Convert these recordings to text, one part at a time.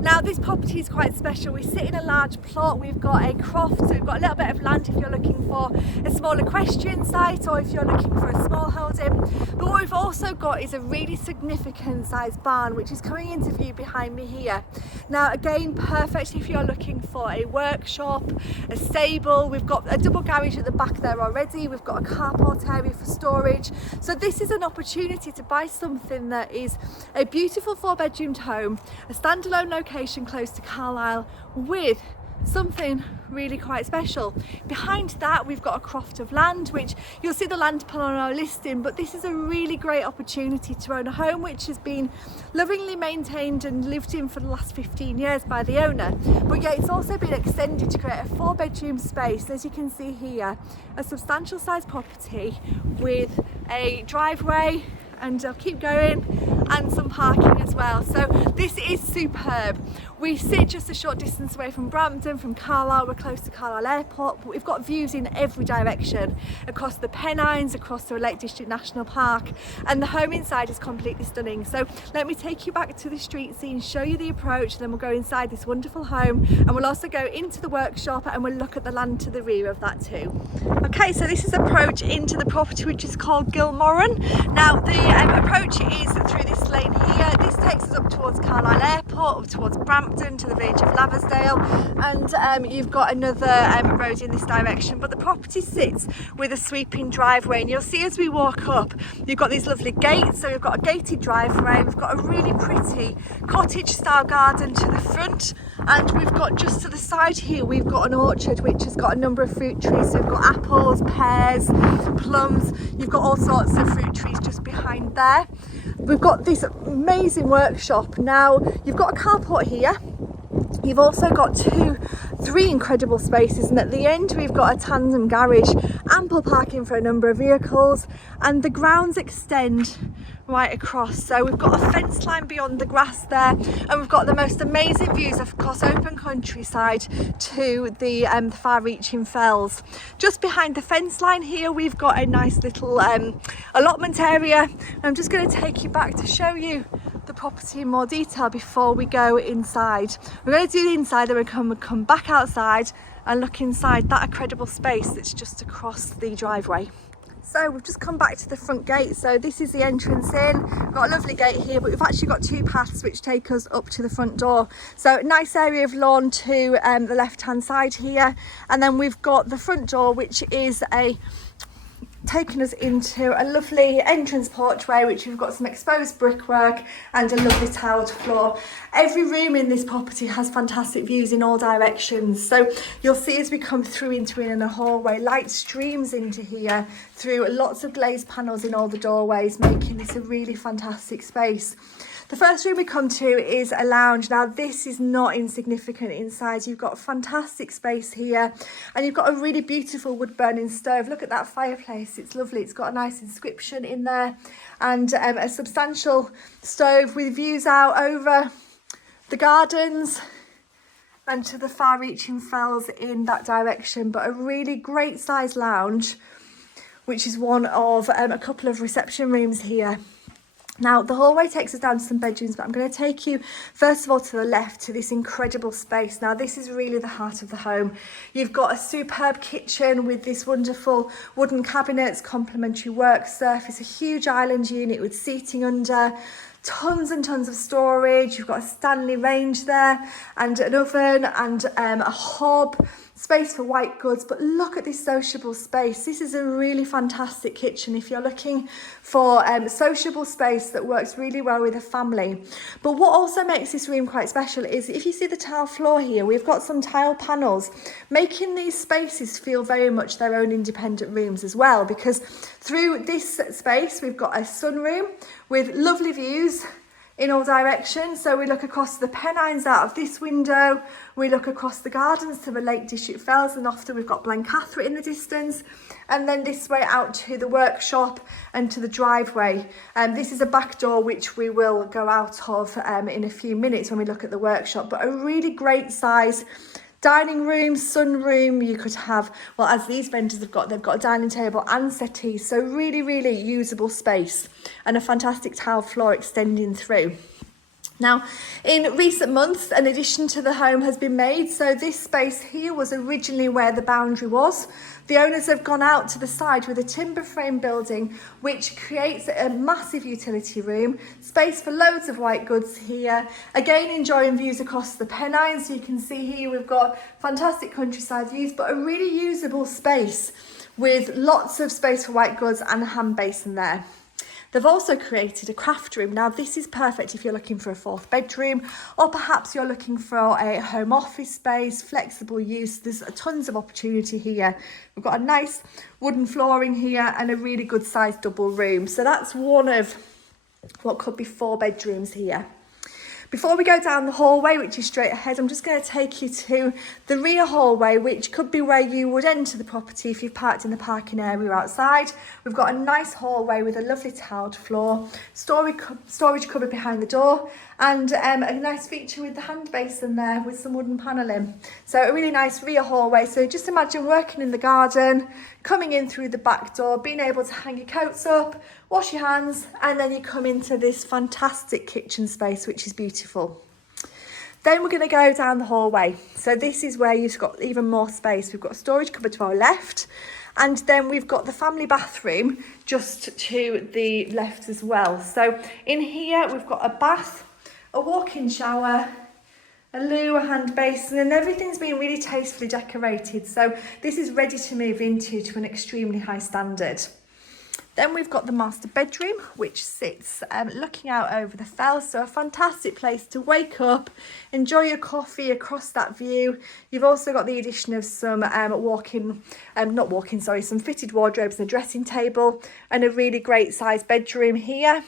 Now this property is quite special. We sit in a large plot, we've got a croft, so we've got a little bit of land if you're looking for a small equestrian site or if you're looking for a small holding. But what we've also got is a really significant sized barn which is coming into view behind me here. Now again, perfect if you're looking for a workshop, a stable. We've got a double garage at the back there already, we've got a carport area for storage. So this is an opportunity to buy something that is a beautiful 4-bedroomed home, a standalone location close to Carlisle with something really quite special. Behind that we've got a croft of land, which you'll see the land put on our listing, but this is a really great opportunity to own a home which has been lovingly maintained and lived in for the last 15 years by the owner, but yet it's also been extended to create a 4-bedroom space. And as you can see here, a substantial sized property with a driveway, and I'll keep going, and some parking as well. So this is superb. We sit just a short distance away from Brampton, from Carlisle. We're close to Carlisle Airport, but we've got views in every direction, across the Pennines, across the Lake District National Park, and the home inside is completely stunning. So let me take you back to the street scene, show you the approach, and then we'll go inside this wonderful home, and we'll also go into the workshop and we'll look at the land to the rear of that too. Okay, so this is approach into the property which is called Gilmoran. Now the approach is through this lane here. This takes us up towards Carlisle Airport, up towards Brampton, to the village of Laversdale, and you've got another road in this direction. But the property sits with a sweeping driveway, and you'll see as we walk up, you've got these lovely gates. So we've got a gated driveway, we've got a really pretty cottage style garden to the front, and we've got just to the side here, we've got an orchard which has got a number of fruit trees. So we've got apples, pears, plums, you've got all sorts of fruit trees just behind there. We've got this amazing workshop. Now you've got a carport here, you've also got 3 incredible spaces, and at the end we've got a tandem garage, ample parking for a number of vehicles, and the grounds extend right across. So we've got a fence line beyond the grass there, and we've got the most amazing views of course open countryside to the far reaching fells. Just behind the fence line here we've got a nice little allotment area. I'm just going to take you back to show you the property in more detail before we go inside. We're going to do the inside, then we're going to come back outside and look inside that incredible space that's just across the driveway. So we've just come back to the front gate. So this is the entrance in. We've got a lovely gate here, but we've actually got 2 paths which take us up to the front door. So nice area of lawn to the left hand side here, and then we've got the front door which is taking us into a lovely entrance porchway, which we've got some exposed brickwork and a lovely tiled floor. Every room in this property has fantastic views in all directions. So you'll see as we come through into in a hallway, light streams into here through lots of glazed panels in all the doorways, making this a really fantastic space. The first room we come to is a lounge. Now this is not insignificant inside. You've got fantastic space here, and you've got a really beautiful wood burning stove. Look at that fireplace, it's lovely. It's got a nice inscription in there, and a substantial stove with views out over the gardens and to the far reaching fells in that direction. But a really great sized lounge, which is one of a couple of reception rooms here. Now the hallway takes us down to some bedrooms, but I'm going to take you first of all to the left to this incredible space. Now this is really the heart of the home. You've got a superb kitchen with this wonderful wooden cabinets, complementary work surface, a huge island unit with seating under, tons and tons of storage. You've got a Stanley range there, and an oven, and a hob, space for white goods. But look at this sociable space. This is a really fantastic kitchen if you're looking for sociable space that works really well with a family. But what also makes this room quite special is if you see the tile floor here, we've got some tile panels, making these spaces feel very much their own independent rooms as well, because through this space we've got a sunroom with lovely views in all directions. So we look across the Pennines out of this window, we look across the gardens to the Lake District Fells, and often we've got Blencathra in the distance, and then this way out to the workshop and to the driveway. This is a back door which we will go out of in a few minutes when we look at the workshop. But a really great size dining room, sunroom. You could have, well, as these vendors have got, they've got a dining table and settees. So really, really usable space, and a fantastic tile floor extending through. Now, in recent months, an addition to the home has been made. So this space here was originally where the boundary was. The owners have gone out to the side with a timber frame building, which creates a massive utility room, space for loads of white goods here. Again, enjoying views across the Pennine. So you can see here we've got fantastic countryside views, but a really usable space with lots of space for white goods and a hand basin there. They've also created a craft room. Now this is perfect if you're looking for a 4th bedroom, or perhaps you're looking for a home office space, flexible use. There's tons of opportunity here. We've got a nice wooden flooring here and a really good sized double room. So that's one of what could be 4 bedrooms here. Before we go down the hallway, which is straight ahead, I'm just going to take you to the rear hallway, which could be where you would enter the property if you've parked in the parking area outside. We've got a nice hallway with a lovely tiled floor, storage cupboard behind the door, and a nice feature with the hand basin there with some wooden panelling. So a really nice rear hallway. So just imagine working in the garden, coming in through the back door, being able to hang your coats up, wash your hands, and then you come into this fantastic kitchen space, which is beautiful. Then we're going to go down the hallway. So this is where you've got even more space. We've got a storage cupboard to our left, and then we've got the family bathroom just to the left as well. So in here we've got a bath, a walk-in shower, a loo, a hand basin, and everything's been really tastefully decorated. So this is ready to move into to an extremely high standard. Then we've got the master bedroom, which sits looking out over the fell. So a fantastic place to wake up, enjoy your coffee across that view. You've also got the addition of some some fitted wardrobes and a dressing table, and a really great sized bedroom here.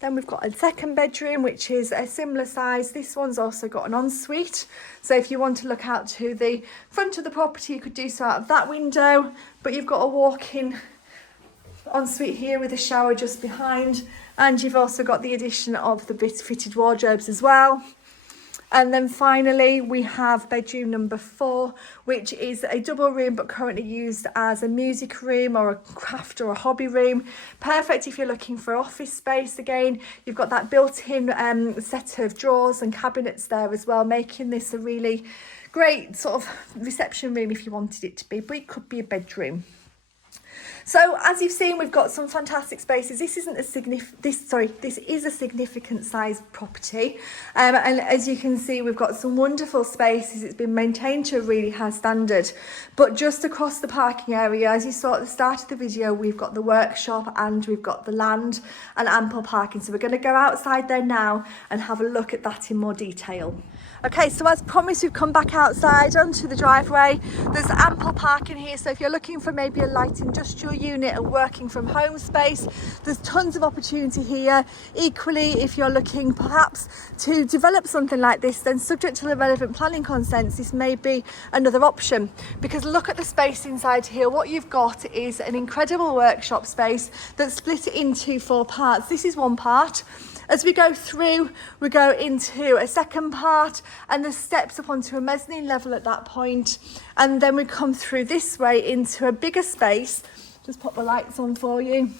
Then we've got a second bedroom, which is a similar size. This one's also got an ensuite. So if you want to look out to the front of the property, you could do so out of that window. But you've got a walk-in ensuite here with a shower just behind. And you've also got the addition of the fitted wardrobes as well. And then finally, we have bedroom number 4, which is a double room, but currently used as a music room or a craft or a hobby room. Perfect if you're looking for office space. Again, you've got that built-in set of drawers and cabinets there as well, making this a really great sort of reception room if you wanted it to be, but it could be a bedroom. So as you've seen, we've got some fantastic spaces. This is a significant size property, and as you can see, we've got some wonderful spaces. It's been maintained to a really high standard. But just across the parking area, as you saw at the start of the video, we've got the workshop and we've got the land and ample parking. So we're going to go outside there now and have a look at that in more detail. Okay, so as promised, we've come back outside onto the driveway. There's ample parking here, so if you're looking for maybe a light industrial unit and working from home space, there's tons of opportunity here. Equally, if you're looking perhaps to develop something like this, then subject to the relevant planning consents, this may be another option. Because look at the space inside here. What you've got is an incredible workshop space that's split into 4 parts. This is one part. As we go through, we go into a second part, and the steps up onto a mezzanine level at that point. And then we come through this way into a bigger space. Just pop the lights on for you.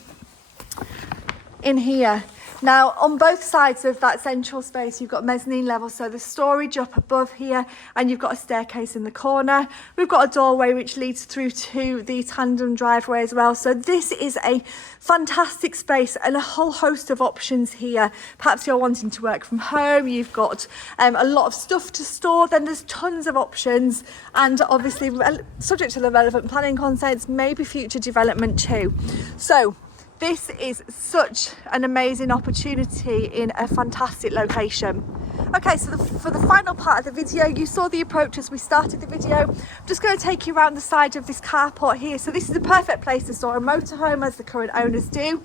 In here. Now, on both sides of that central space, you've got mezzanine level, so the storage up above here, and you've got a staircase in the corner. We've got a doorway which leads through to the tandem driveway as well. So this is a fantastic space and a whole host of options here. Perhaps you're wanting to work from home, you've got a lot of stuff to store, then there's tons of options, and obviously subject to the relevant planning consents, maybe future development too. So this is such an amazing opportunity in a fantastic location. Okay, so for the final part of the video, you saw the approach as we started the video. I'm just going to take you around the side of this carport here. So this is a perfect place to store a motorhome, as the current owners do.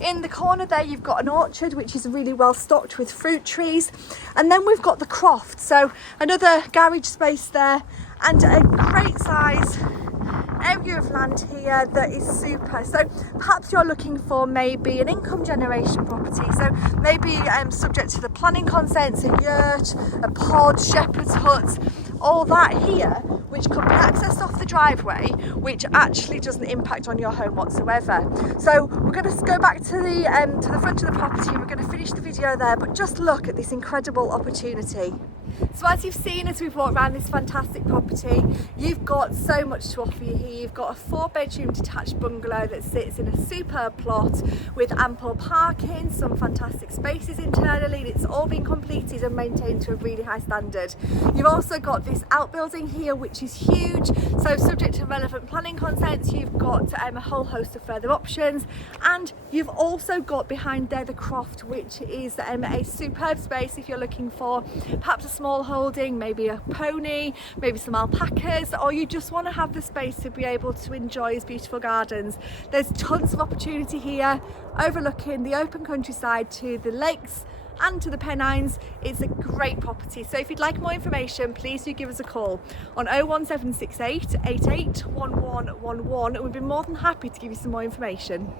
In the corner there, you've got an orchard, which is really well stocked with fruit trees. And then we've got the croft, so another garage space there, and a great size area of land here that is super. So perhaps you're looking for maybe an income generation property, so maybe subject to the planning consents, a yurt, a pod, shepherd's huts, all that here, which could be accessed off the driveway, which actually doesn't impact on your home whatsoever. So we're going to go back to the front of the property, and we're going to finish the video there, but just look at this incredible opportunity. So as you've seen as we've walked around this fantastic property, you've got so much to offer you here. You've got a 4-bedroom detached bungalow that sits in a superb plot with ample parking, some fantastic spaces internally, and it's all been completed and maintained to a really high standard. You've also got this outbuilding here, which is huge, so subject to relevant planning consents, you've got a whole host of further options, and you've also got behind there the croft, which is a superb space if you're looking for perhaps a small holding, maybe a pony, maybe some alpacas, or you just want to have the space to be able to enjoy his beautiful gardens. There's tons of opportunity here, overlooking the open countryside to the lakes and to the Pennines. It's a great property. So if you'd like more information, please do give us a call on 01768 881111, and we'd be more than happy to give you some more information.